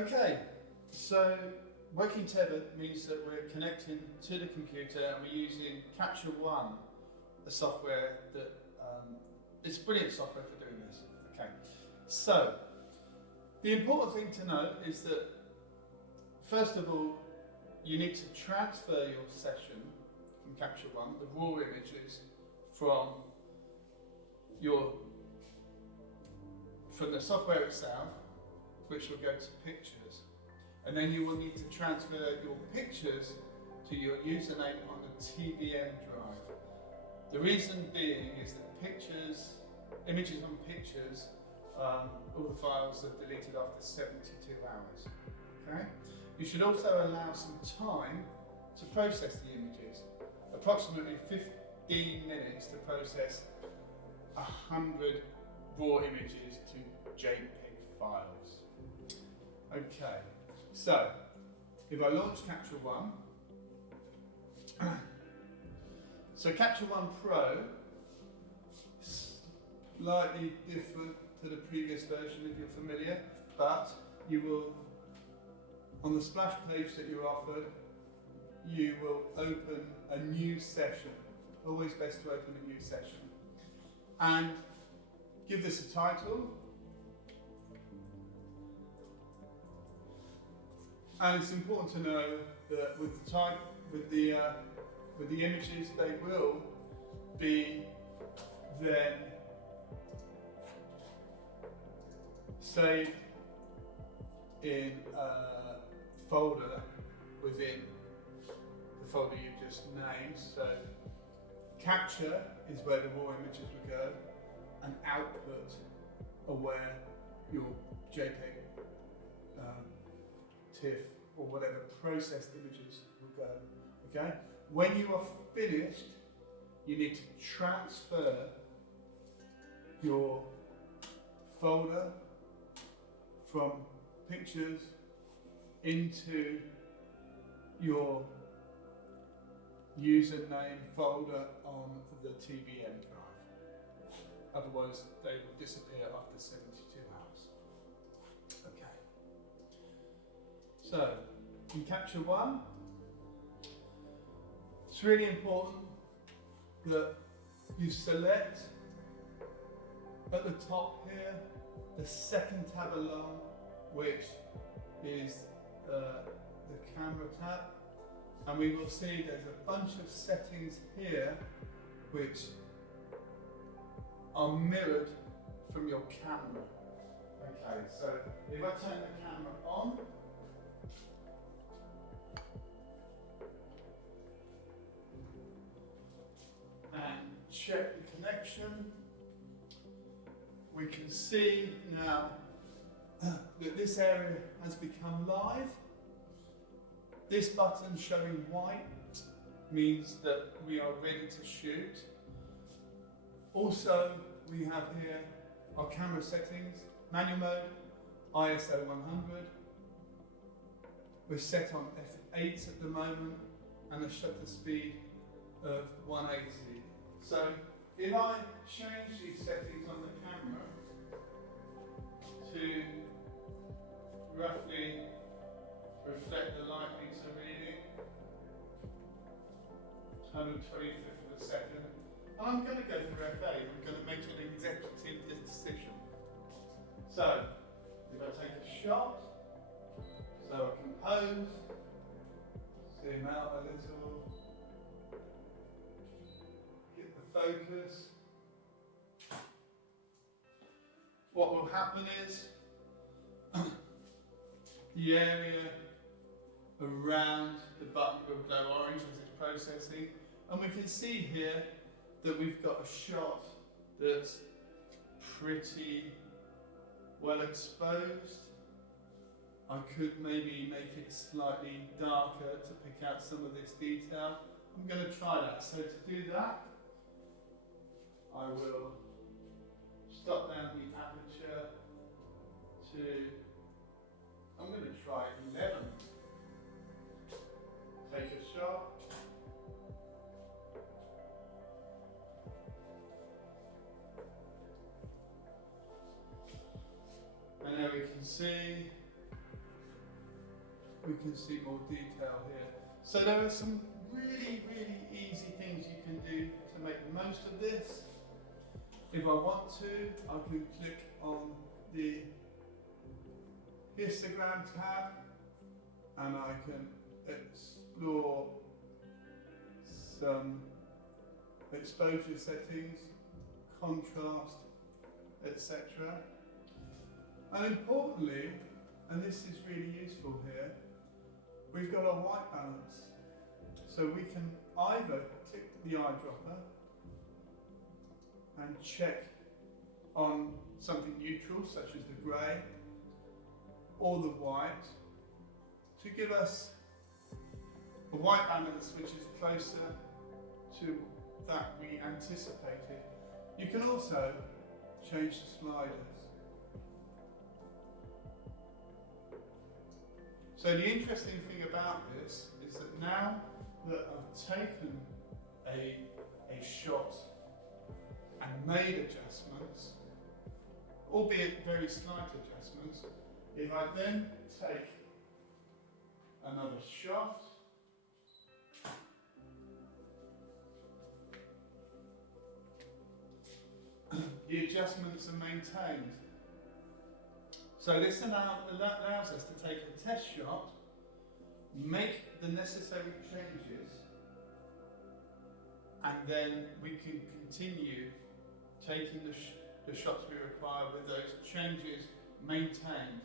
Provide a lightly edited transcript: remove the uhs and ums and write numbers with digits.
Okay, so working tethered means that we're connecting to the computer and we're using Capture One, a software that it's brilliant software for doing this. Okay, so the important thing to know is that first of all, you need to transfer your session from Capture One, the raw images, from the software itself, which will go to pictures, and then you will need to transfer your pictures to your username on the TBM drive. The reason being is that images on pictures, all the files are deleted after 72 hours. Okay? You should also allow some time to process the images, approximately 15 minutes to process 100 raw images to JPEG files. Okay, so if I launch Capture One, so Capture One Pro, slightly different to the previous version if you're familiar, but you will, on the splash page that you're offered, you will open a new session. Always best to open a new session. And give this a title. And it's important to know that with the type, with the images, they will be then saved in a folder within the folder you've just named. So capture is where the raw images will go, and output are where your JPEG, TIFF, or whatever processed images will go. Okay? When you are finished, you need to transfer your folder from pictures into your username folder on the TBM drive. Otherwise, they will disappear after 72 hours. Okay. So, in Capture One, it's really important that you select at the top here the second tab along, which is the camera tab, and we will see there's a bunch of settings here which are mirrored from your camera. Okay, so if I turn the camera on, and check the connection, we can see now that this area has become live. This button showing white means that we are ready to shoot. Also, we have here our camera settings, manual mode, ISO 100. We're set on f8 at the moment, and a shutter speed of 180. So if I change these settings on the camera to roughly reflect the light meter reading, 125th of a second, and I'm going to go for f8. I'm going to make an executive decision. So if I take a shot, so I compose, zoom out a little, get the focus. What will happen is the area around the button will glow orange as it's processing, and we can see here that we've got a shot that's pretty well exposed. I could maybe make it slightly darker to pick out some of this detail. I'm going to try that. So to do that, I will stop down the aperture to, I'm going to try 11. Take a shot. And there we can see we can see more detail here. So there are some really, really easy things you can do to make the most of this. If I want to, I can click on the histogram tab and I can explore some exposure settings, contrast, etc. And importantly, and this is really useful here, we've got a white balance. So we can either click the eyedropper and check on something neutral, such as the grey, or the white, to give us a white balance which is closer to that we anticipated. You can also change the sliders. So the interesting thing about this is that now that I've taken a shot and made adjustments, albeit very slight adjustments, if I then take another shot, the adjustments are maintained. So this allows us to take a test shot, make the necessary changes, and then we can continue taking the shots we require with those changes maintained.